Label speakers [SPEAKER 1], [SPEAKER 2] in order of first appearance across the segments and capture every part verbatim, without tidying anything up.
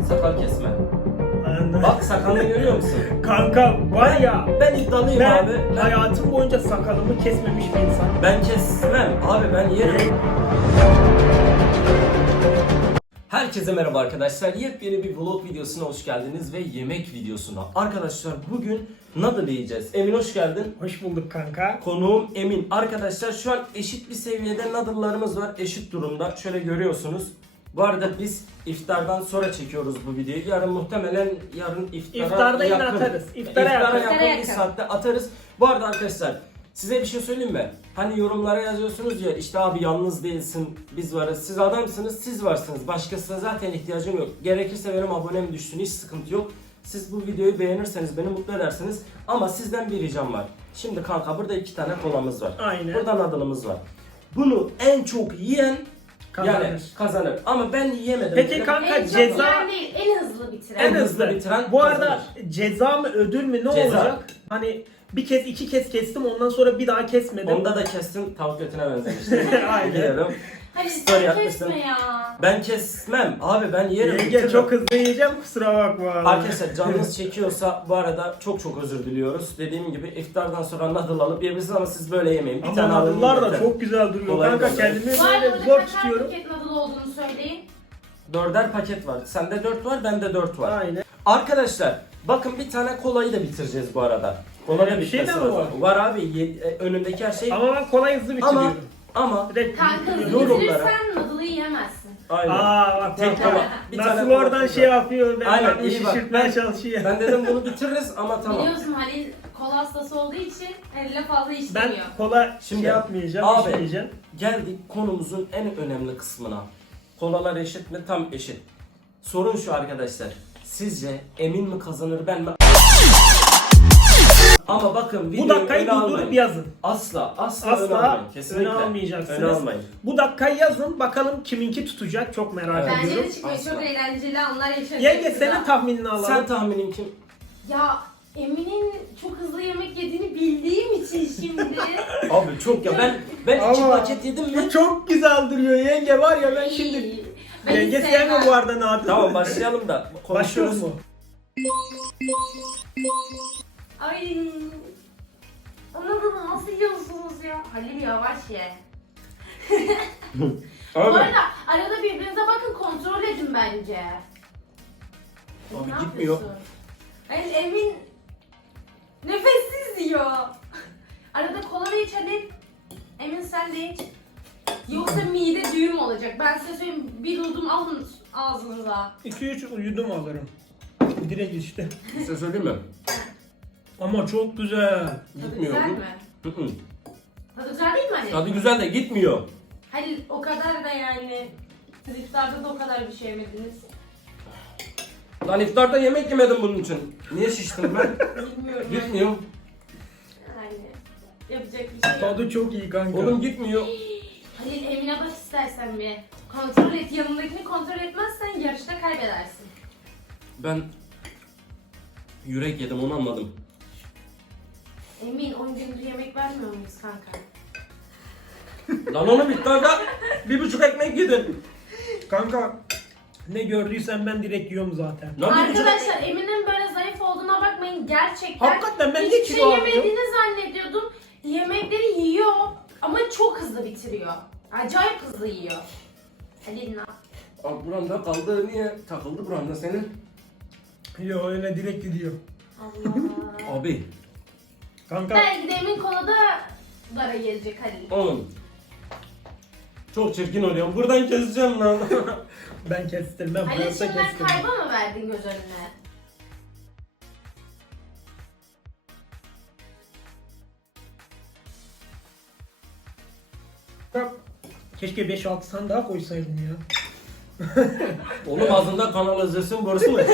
[SPEAKER 1] sakal kesme.
[SPEAKER 2] Anladım.
[SPEAKER 1] Bak sakalını görüyor musun?
[SPEAKER 2] Kanka var ya,
[SPEAKER 1] Ben iddialıyım
[SPEAKER 2] ben
[SPEAKER 1] abi. Ben,
[SPEAKER 2] hayatım boyunca sakalımı kesmemiş bir insanım.
[SPEAKER 1] ben kesmem abi, ben yerim. Herkese merhaba arkadaşlar. Yepyeni bir vlog videosuna hoş geldiniz ve yemek videosuna. Arkadaşlar bugün noodle yiyeceğiz. Emin hoş geldin.
[SPEAKER 2] Hoş bulduk kanka.
[SPEAKER 1] Konuğum Emin. Arkadaşlar şu an eşit bir seviyede noodle'larımız var. Eşit durumda. Şöyle görüyorsunuz. Bu arada biz iftardan sonra çekiyoruz bu videoyu. Yarın muhtemelen yarın iftara
[SPEAKER 2] İftarda yine
[SPEAKER 1] yakın.
[SPEAKER 2] atarız. İftara
[SPEAKER 1] İftara
[SPEAKER 2] yakın.
[SPEAKER 1] yakın
[SPEAKER 3] İftara
[SPEAKER 1] bir
[SPEAKER 3] yakın.
[SPEAKER 1] saatte atarız. Bu arada arkadaşlar size bir şey söyleyeyim mi? Hani yorumlara yazıyorsunuz ya, işte abi yalnız değilsin, biz varız. Siz adamsınız, siz varsınız. Başkasına zaten ihtiyacım yok. Gerekirse benim abonem düşsün, hiç sıkıntı yok. Siz bu videoyu beğenirseniz beni mutlu edersiniz. Ama sizden bir ricam var. Şimdi kanka burada iki tane kolamız var.
[SPEAKER 2] Aynen.
[SPEAKER 1] Burada nadılımız var. Bunu en çok yiyen
[SPEAKER 2] Kazanır.
[SPEAKER 1] yani kazanır. Ama ben yiyemedim.
[SPEAKER 2] Peki
[SPEAKER 1] dedim.
[SPEAKER 2] kanka,
[SPEAKER 3] En çok
[SPEAKER 2] ceza-
[SPEAKER 3] yiyen değil, en hızlı bitiren.
[SPEAKER 1] En hızlı bitiren
[SPEAKER 2] Bu arada
[SPEAKER 1] kazanır.
[SPEAKER 2] ceza mı ödül mü ne
[SPEAKER 1] Ceza.
[SPEAKER 2] olacak? Hani bir kez iki kez kestim, ondan sonra bir daha kesmedim.
[SPEAKER 1] Onda da kestim, tavuk götüne benzemişti.
[SPEAKER 2] Aynen.
[SPEAKER 1] Biliyorum.
[SPEAKER 3] Hadi
[SPEAKER 1] Story
[SPEAKER 3] sen
[SPEAKER 1] yapmışsın.
[SPEAKER 3] kesme ya.
[SPEAKER 1] Ben kesmem abi, ben yerim.
[SPEAKER 2] Yenge
[SPEAKER 1] bitiririm.
[SPEAKER 2] çok hızlı yiyeceğim, kusura bakma.
[SPEAKER 1] Arkadaşlar canınız çekiyorsa bu arada çok çok özür diliyoruz. Dediğim gibi iftardan sonra noodle alıp yiyebilirsiniz ama siz böyle yemeyin. Bir
[SPEAKER 2] Ama
[SPEAKER 1] tane alın
[SPEAKER 2] nadıllar da
[SPEAKER 1] yeter.
[SPEAKER 2] çok güzel duruyor.
[SPEAKER 1] Kolay
[SPEAKER 2] Kanka
[SPEAKER 1] kolay.
[SPEAKER 2] kendimi
[SPEAKER 3] Bu arada
[SPEAKER 2] böyle
[SPEAKER 3] orada
[SPEAKER 2] zor
[SPEAKER 3] kaçar
[SPEAKER 2] tutuyorum.
[SPEAKER 3] paket noodle olduğunu söyleyin.
[SPEAKER 1] Dörder paket var. Sende dört var, bende dört var.
[SPEAKER 2] Aynen.
[SPEAKER 1] Arkadaşlar bakın bir tane kolayı da bitireceğiz bu arada. Kola da
[SPEAKER 2] Öyle bir şey
[SPEAKER 1] bitmesi
[SPEAKER 2] de mi
[SPEAKER 1] lazım.
[SPEAKER 2] var?
[SPEAKER 1] Var abi, ye- e, önündeki her şey.
[SPEAKER 2] Ama ben kolay hızlı bitiriyorum.
[SPEAKER 1] Ama ama
[SPEAKER 2] Direkt
[SPEAKER 3] Kanka hızlı
[SPEAKER 2] bitiriyorum.
[SPEAKER 1] Yorumlara.
[SPEAKER 3] bitirirsen noodle'ı yiyemezsin.
[SPEAKER 1] aynen.
[SPEAKER 2] Aa bak
[SPEAKER 1] Tek
[SPEAKER 2] bak,
[SPEAKER 1] kola.
[SPEAKER 2] bak.
[SPEAKER 1] Bir
[SPEAKER 2] Nasıl
[SPEAKER 1] tane kola
[SPEAKER 2] oradan
[SPEAKER 1] koyacağım.
[SPEAKER 2] şey yapıyor, ben
[SPEAKER 1] Aynen,
[SPEAKER 2] beni
[SPEAKER 1] iyi bak.
[SPEAKER 2] şişirtmeye
[SPEAKER 1] Ben-
[SPEAKER 2] çalışıyor.
[SPEAKER 1] Ben dedim bunu bitiririz ama tamam.
[SPEAKER 3] Biliyorsun Halil kola hastası olduğu için elle fazla
[SPEAKER 2] Ben
[SPEAKER 3] işlemiyor.
[SPEAKER 2] kola
[SPEAKER 1] Şimdi,
[SPEAKER 2] şey yapmayacağım,
[SPEAKER 1] abi,
[SPEAKER 2] içmeyeceğim.
[SPEAKER 1] Geldik konumuzun en önemli kısmına. Kolalar eşit mi? Tam eşit. Sorun şu arkadaşlar. Sizce Emin mi kazanır, ben mi? Ama bakın
[SPEAKER 2] Bu
[SPEAKER 1] videoyu
[SPEAKER 2] dakikayı
[SPEAKER 1] öne
[SPEAKER 2] durdurup
[SPEAKER 1] almayın.
[SPEAKER 2] yazın.
[SPEAKER 1] Asla, asla, öne
[SPEAKER 2] Asla
[SPEAKER 1] almayın. Kesinlikle.
[SPEAKER 2] öne almayacaksınız.
[SPEAKER 1] Öne almayın.
[SPEAKER 2] Bu dakikayı yazın, bakalım kiminki tutacak, çok merak
[SPEAKER 1] Evet.
[SPEAKER 3] Bence
[SPEAKER 2] ediyorum.
[SPEAKER 3] de çıkmıyor.
[SPEAKER 1] Asla.
[SPEAKER 3] Çok eğlenceli anlar yaşanıyor.
[SPEAKER 2] Yenge
[SPEAKER 3] burada.
[SPEAKER 2] senin tahminini alalım.
[SPEAKER 1] Sen tahminin kim?
[SPEAKER 3] Ya Emin'in çok hızlı yemek yediğini bildiğim için şimdi.
[SPEAKER 1] Abi çok ya, ben ben iki
[SPEAKER 2] Ama
[SPEAKER 1] paket yedim mi?
[SPEAKER 2] Bu çok güzel duruyor yenge, var ya ben şimdi...
[SPEAKER 3] İyi. Ben
[SPEAKER 2] Yenge
[SPEAKER 3] hiç
[SPEAKER 2] sevmiyor
[SPEAKER 3] sevmem.
[SPEAKER 2] bu arada Nadir.
[SPEAKER 1] Tamam başlayalım da
[SPEAKER 2] Başlıyor
[SPEAKER 1] konuşuruz.
[SPEAKER 2] mu?
[SPEAKER 3] Ay. Anladın nasıl yiyorsunuz ya? Halil yavaş ye. Bu
[SPEAKER 1] Abi,
[SPEAKER 3] arada arada birbirinize bakın, kontrol edin bence.
[SPEAKER 1] Abi
[SPEAKER 3] Ne
[SPEAKER 1] gitmiyor.
[SPEAKER 3] yapıyorsun? Ay Emin nefessiz yiyor. Arada kola da iç hadi. Emin sen de iç. Yoksa mide düğüm olacak. Ben size söyleyeyim, bir yudum alın ağzınıza.
[SPEAKER 2] iki üç yudum alırım. Direkt işte.
[SPEAKER 1] size söyleyeyim mi?
[SPEAKER 2] Ama çok güzel.
[SPEAKER 3] Tadı
[SPEAKER 1] Gitmiyor
[SPEAKER 3] güzel
[SPEAKER 1] bu.
[SPEAKER 3] mi?
[SPEAKER 1] Hı hı.
[SPEAKER 3] Tadı güzel değil mi Halil?
[SPEAKER 1] Tadı güzel de gitmiyor.
[SPEAKER 3] Halil o kadar da yani, siz iftarda da o kadar bir şey yemediniz.
[SPEAKER 1] Lan iftarda yemek yemedim bunun için. Niye şiştim ben?
[SPEAKER 3] Bilmiyorum.
[SPEAKER 1] Gitmiyor.
[SPEAKER 3] Yani yapacak bir şey yok.
[SPEAKER 2] Tadı çok iyi kanka.
[SPEAKER 1] Oğlum gitmiyor.
[SPEAKER 3] Halil Emine bak istersen bir. Kontrol et. Yanındakini kontrol etmezsen yarışta kaybedersin.
[SPEAKER 1] Ben yürek yedim, onu anladım.
[SPEAKER 3] Emin on gündür yemek vermiyor muyuz kanka?
[SPEAKER 1] Lan oğlum iftarda bir buçuk ekmek yedin.
[SPEAKER 2] Kanka ne gördüysen ben direkt yiyorum zaten.
[SPEAKER 1] Lan bir buçuk
[SPEAKER 3] Arkadaşlar Emin'in böyle zayıf olduğuna bakmayın, gerçekten.
[SPEAKER 2] Hakikaten ben de
[SPEAKER 3] hiçbir şey
[SPEAKER 2] kilo almıyorum.
[SPEAKER 3] yemediğini zannediyordum. Yemekleri yiyor ama çok hızlı bitiriyor. Acayip hızlı yiyor. Halil ne yap-
[SPEAKER 1] Abi buramda kaldı, niye takıldı buramda senin?
[SPEAKER 2] Yo öyle direkt gidiyor.
[SPEAKER 3] Allah.
[SPEAKER 1] Abi
[SPEAKER 2] Kanka
[SPEAKER 3] Belki de Emin kolada bara gelecek Halil.
[SPEAKER 1] oğlum çok çirkin oluyorum. Buradan keseceğim lan.
[SPEAKER 2] ben kestim, ben
[SPEAKER 3] Halil
[SPEAKER 2] pırasa
[SPEAKER 3] şimdiden
[SPEAKER 2] kestim.
[SPEAKER 3] kayba mı verdin göz önüne?
[SPEAKER 2] Keşke beş altı tane daha koysaydım ya.
[SPEAKER 1] Oğlum ağzında kanal izlesin borusu mu?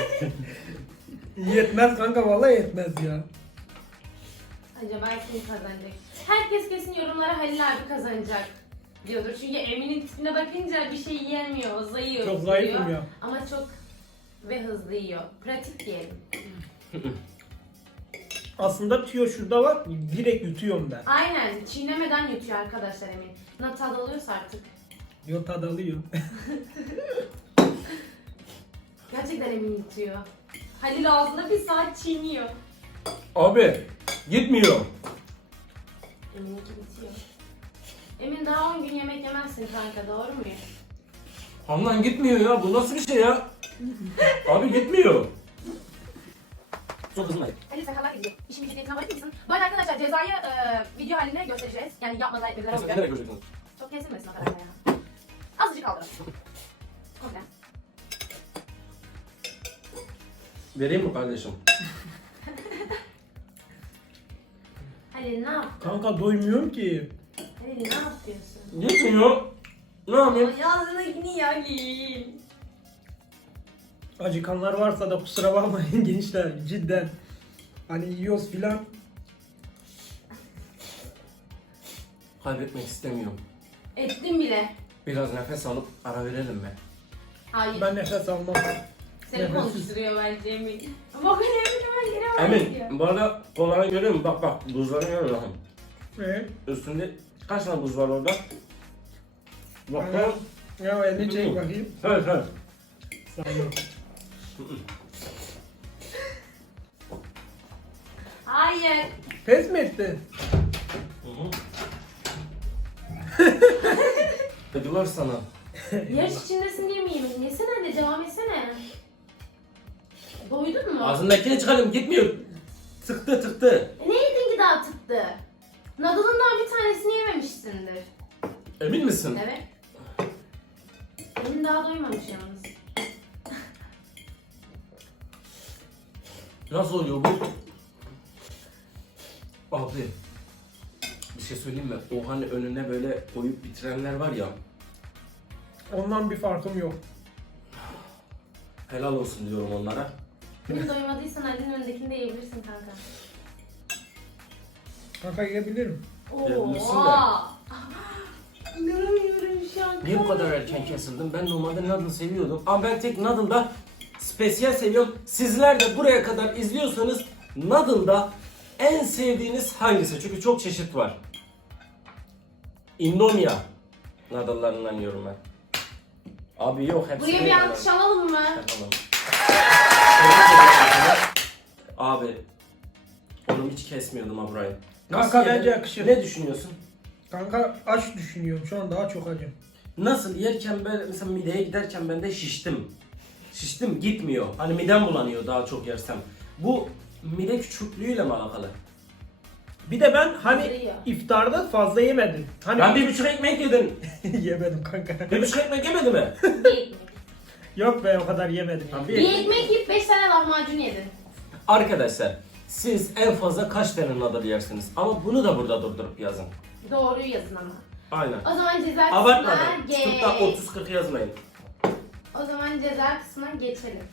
[SPEAKER 2] Yetmez kanka, vallahi yetmez ya.
[SPEAKER 3] Acaba kim kazanacak? Herkes kesin yorumlara Halil abi kazanacak diyordur. Çünkü Emin'in tipine bakınca bir şey yiyemiyor, zayıf.
[SPEAKER 2] Çok zayıfım
[SPEAKER 3] diyor.
[SPEAKER 2] ya.
[SPEAKER 3] Ama çok ve hızlı yiyor. Pratik diyelim.
[SPEAKER 2] Aslında tüyo şurada var, direkt yutuyorum ben.
[SPEAKER 3] Aynen, çiğnemeden yutuyor arkadaşlar Emin. Ne tad alıyorsa artık.
[SPEAKER 2] Yo, tad alıyor.
[SPEAKER 3] Gerçekten Emin yutuyor. Halil ağzında bir saat çiğniyor.
[SPEAKER 1] Abi gitmiyor.
[SPEAKER 3] Emin'inki bitiyor. Emin daha on gün yemek yemezsin kanka, doğru mu?
[SPEAKER 1] Handan gitmiyor ya. Bu nasıl bir şey ya? Abi gitmiyor. Çok hızlı.
[SPEAKER 3] Halil sen kalak gidiyor. İşin ciddiyetine varır mısın? Bu arada arkadaşlar cezayı e, video halinde göstereceğiz. Yani yapmadan etmediler
[SPEAKER 1] Nereye
[SPEAKER 3] olacak.
[SPEAKER 1] göreceksiniz?
[SPEAKER 3] Çok kesilmesin o kadar da ya. Azıcık kaldır. Komple.
[SPEAKER 1] Vereyim mi kardeşim?
[SPEAKER 3] Halil ne yaptın?
[SPEAKER 2] Kanka doymuyorum ki.
[SPEAKER 3] Halil ne yapıyorsun?
[SPEAKER 1] Gitmiyor. Ne yapayım?
[SPEAKER 3] Ağzına gidiyor Halil.
[SPEAKER 2] Acıkanlar varsa da kusura bakmayın gençler, cidden. Hani yiyoruz filan.
[SPEAKER 1] Kaybetmek istemiyorum.
[SPEAKER 3] Ettim bile.
[SPEAKER 1] Biraz nefes alıp ara verelim mi?
[SPEAKER 3] Hayır.
[SPEAKER 2] Ben nefes almam.
[SPEAKER 3] Seni
[SPEAKER 2] nefes-
[SPEAKER 3] konuşturuyor bence Emin. Bak Emin hemen geri var diyor.
[SPEAKER 1] Emin, bu arada kolanı görüyor musun? Bak bak, buzları görüyor musun?
[SPEAKER 2] Ee,
[SPEAKER 1] Üstünde kaç tane buz var orada? Bak
[SPEAKER 2] Aha.
[SPEAKER 1] bak.
[SPEAKER 2] ya elini çek bakayım.
[SPEAKER 1] Evet evet.
[SPEAKER 2] Sağ ol.
[SPEAKER 3] Hayır.
[SPEAKER 2] Pes mi ettin?
[SPEAKER 1] Dediler sana.
[SPEAKER 3] Yarış içindesin diye mi yemin? Yesene hadi, devam etsene. Doydun mu?
[SPEAKER 1] Ağzındakini çıkarım, gitmiyor. Tıktı tıktı.
[SPEAKER 3] E ne yedin ki daha tıktı? Nadal'ın daha bir tanesini yememişsindir.
[SPEAKER 1] Emin misin?
[SPEAKER 3] Evet. Emin daha doymamış yalnız.
[SPEAKER 1] Nasıl oluyor bu? Abi. Bir şey söyleyeyim mi? O hani önüne böyle koyup bitirenler var ya.
[SPEAKER 2] Ondan bir farkım yok.
[SPEAKER 1] Helal olsun diyorum onlara.
[SPEAKER 3] Emin doymadıysan Ali'nin önündekini de yiyebilirsin kanka.
[SPEAKER 2] Kanka yiyebilirim.
[SPEAKER 1] Yiyebilirsin de.
[SPEAKER 3] Oha! İnanamıyorum şu an.
[SPEAKER 1] Niye bu kadar erken kesildim? Ben normalde noodle seviyordum. Ama ben tek noodle'da spesiyel seviyorum. Sizler de buraya kadar izliyorsanız noodle'da en sevdiğiniz hangisi? Çünkü çok çeşit var. Indomia noodle'larından yiyorum ben. Abi yok, hepsi.
[SPEAKER 3] Buraya bir alkış alalım mı?
[SPEAKER 1] Tamam. Abi onu hiç kesmiyordum ha burayı.
[SPEAKER 2] Kanka
[SPEAKER 1] Nasıl
[SPEAKER 2] bence
[SPEAKER 1] yedin?
[SPEAKER 2] yakışır.
[SPEAKER 1] Ne düşünüyorsun?
[SPEAKER 2] Kanka aç düşünüyorum. Şu an daha çok acım.
[SPEAKER 1] Nasıl yerken ben mesela mideye giderken ben de şiştim. Şiştim, gitmiyor. Hani midem bulanıyor daha çok yersem. Bu mide küçüklüğüyle mi alakalı?
[SPEAKER 2] Bir de ben hani
[SPEAKER 3] Yiyor.
[SPEAKER 2] iftarda fazla yemedim. Hani
[SPEAKER 1] Ben bir buçuk ekmek yedim.
[SPEAKER 2] yemedim kanka.
[SPEAKER 1] Bir buçuk ekmek yemedi mi?
[SPEAKER 3] Bir ekmek.
[SPEAKER 2] Yok be, o kadar yemedim.
[SPEAKER 1] Ha,
[SPEAKER 2] Ya.
[SPEAKER 1] bir-
[SPEAKER 3] Bir ekmek yiyip beş tane lahmacun yedin.
[SPEAKER 1] Arkadaşlar siz en fazla kaç tane noodle yersiniz? Ama bunu da burada durdurup yazın.
[SPEAKER 3] Doğruyu yazın ama.
[SPEAKER 1] Aynen.
[SPEAKER 3] O zaman ceza kısmına
[SPEAKER 1] Abartmadan.
[SPEAKER 3] geç.
[SPEAKER 1] Tutup da otuz kırk yazmayın.
[SPEAKER 3] O zaman ceza kısmına geçelim.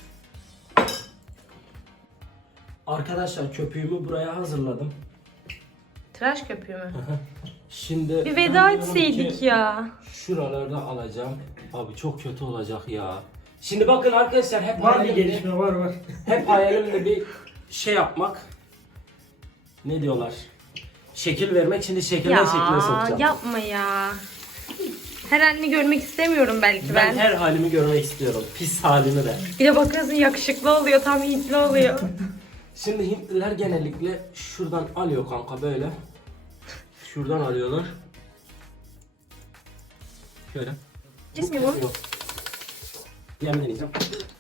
[SPEAKER 1] Arkadaşlar köpüğümü buraya hazırladım.
[SPEAKER 3] Tıraş köpüğü mü?
[SPEAKER 1] Şimdi
[SPEAKER 3] Bir
[SPEAKER 1] ben
[SPEAKER 3] veda
[SPEAKER 1] diyorum
[SPEAKER 3] etseydik
[SPEAKER 1] ki,
[SPEAKER 3] ya.
[SPEAKER 1] şuralarda alacağım. Abi çok kötü olacak ya. Şimdi bakın arkadaşlar, hep
[SPEAKER 2] Var bir
[SPEAKER 1] hayalimde,
[SPEAKER 2] gelişme, var var.
[SPEAKER 1] hep hayalimde bir şey yapmak. Ne diyorlar? Şekil vermek. Şimdi şekilden şekile sokacağım.
[SPEAKER 3] yapma ya. Her halini görmek istemiyorum belki
[SPEAKER 1] Ben her halimi görmek istiyorum. Pis halimi de.
[SPEAKER 3] Bir de bakıyorsun yakışıklı oluyor, tam Hintli oluyor.
[SPEAKER 1] Şimdi Hintliler genellikle şuradan alıyor kanka böyle. Şuradan alıyorlar. Şöyle.
[SPEAKER 3] Cismi bu.
[SPEAKER 1] Yok. Yemin edeceğim.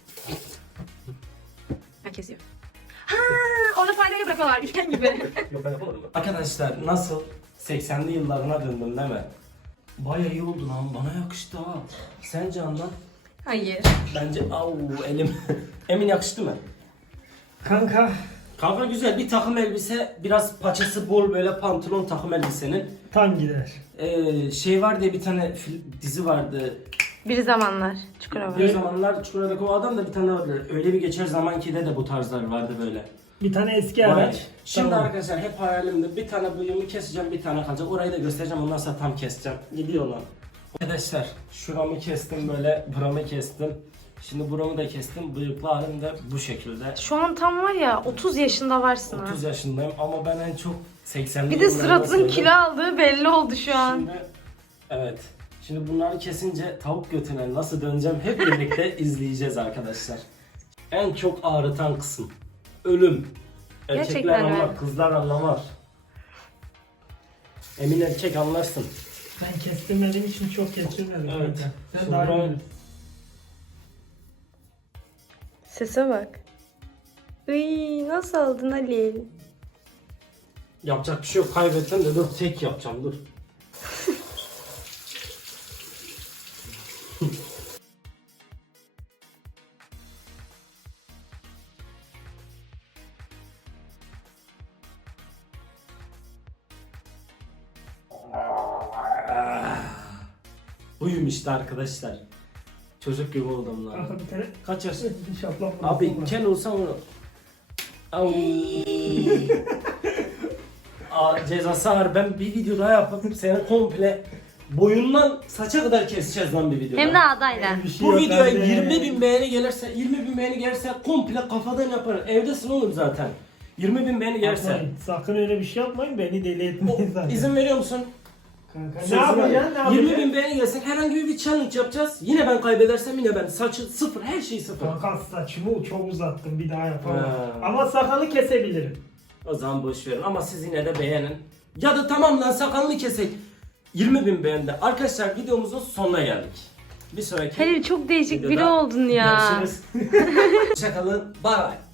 [SPEAKER 3] Ben kesiyor. Ha, orada faydayla bırakıyorlar üçgen gibi.
[SPEAKER 1] Yok, ben yapamadım. Arkadaşlar nasıl? seksenli yıllarına döndüm değil mi? Baya iyi oldu lan, bana yakıştı ha. Sence anlat?
[SPEAKER 3] Hayır.
[SPEAKER 1] Bence au elim. Emin yakıştı mı?
[SPEAKER 2] Kanka
[SPEAKER 1] Kanka güzel bir takım elbise, biraz paçası bol böyle pantolon takım elbisenin.
[SPEAKER 2] tam gider.
[SPEAKER 1] Ee, şey var diye bir tane fil- dizi vardı.
[SPEAKER 3] Bir zamanlar Çukurova.
[SPEAKER 1] Bir zamanlar Çukurova'daki o adam da bir tane vardı. Öyle bir geçer zamankide de bu tarzlar vardı böyle.
[SPEAKER 2] Bir tane eski
[SPEAKER 1] Vay.
[SPEAKER 2] araç.
[SPEAKER 1] Şimdi
[SPEAKER 2] Tamam.
[SPEAKER 1] arkadaşlar hep hayalimde bir tane bıyığımı keseceğim, bir tane kalacak. Orayı da göstereceğim, ondan sonra tam keseceğim. Gidiyor lan. Arkadaşlar şuramı kestim böyle, buramı kestim. Şimdi buramı da kestim. Bıyıklı halim de bu şekilde.
[SPEAKER 3] Şu an tam var ya otuz yaşında varsın ha.
[SPEAKER 1] otuz yaşındayım ama ben en çok seksenli
[SPEAKER 3] Bir de
[SPEAKER 1] yıllardan
[SPEAKER 3] suratının
[SPEAKER 1] sevdim.
[SPEAKER 3] kilo aldığı belli oldu şu an.
[SPEAKER 1] Şimdi evet. Şimdi bunları kesince tavuk götüne nasıl döneceğim hep birlikte izleyeceğiz arkadaşlar. En çok ağrıtan kısım. Ölüm. Erkekler
[SPEAKER 3] Gerçekten mi?
[SPEAKER 1] anlar, kızlar anlamaz. Emin erkek anlarsın.
[SPEAKER 2] Ben kestirmediğim için çok kestirmedim.
[SPEAKER 1] Evet.
[SPEAKER 2] kanka. Sen
[SPEAKER 1] Sonra-
[SPEAKER 2] daha iyi bilirsin.
[SPEAKER 4] Sese bak. Iy, nasıl oldun Halil?
[SPEAKER 1] Yapacak bir şey yok. Kaybettim de dur tek yapacağım dur. Buyum işte arkadaşlar. Çocuk gibi oldum lan.
[SPEAKER 2] Kanka bir tane
[SPEAKER 1] Kaç yaşın?
[SPEAKER 2] şaplak
[SPEAKER 1] Abi
[SPEAKER 2] vurursun
[SPEAKER 1] kel olsam onu. Au. Aa, cezası var. Ben bir video daha yapıp seni komple boyundan saça kadar keseceğiz lan bir videoda.
[SPEAKER 4] Hem de adayla.
[SPEAKER 2] Bir şey
[SPEAKER 1] Bu
[SPEAKER 2] yok
[SPEAKER 1] videoya
[SPEAKER 2] bende.
[SPEAKER 1] yirmi bin beğeni gelirse, yirmi bin beğeni gelirse komple kafadan yaparım. Evdesin oğlum zaten. yirmi bin beğeni gelirse.
[SPEAKER 2] Yapmayın, sakın öyle bir şey yapmayın, beni deli etmeyin zaten.
[SPEAKER 1] İzin veriyor musun?
[SPEAKER 2] Kanka,
[SPEAKER 1] Söz
[SPEAKER 2] ne yapacaksın,
[SPEAKER 1] ver.
[SPEAKER 2] ne yapacaksın?
[SPEAKER 1] yirmi bin beğeni gelsin herhangi bir challenge yapacağız. Yine ben kaybedersem yine ben. Saçı sıfır, her şey sıfır.
[SPEAKER 2] Kanka saçımı çok uzattım, bir daha yapamam.
[SPEAKER 1] Ha.
[SPEAKER 2] Ama sakalı kesebilirim.
[SPEAKER 1] O zaman boş verin ama siz yine de beğenin. Ya da tamam lan sakalını kesek. yirmi bin beğendi. Arkadaşlar videomuzun sonuna geldik. Bir sonraki
[SPEAKER 4] Halil çok değişik biri
[SPEAKER 1] videoda
[SPEAKER 4] oldun ya.
[SPEAKER 1] görüşürüz. Hoşçakalın. Bay bay.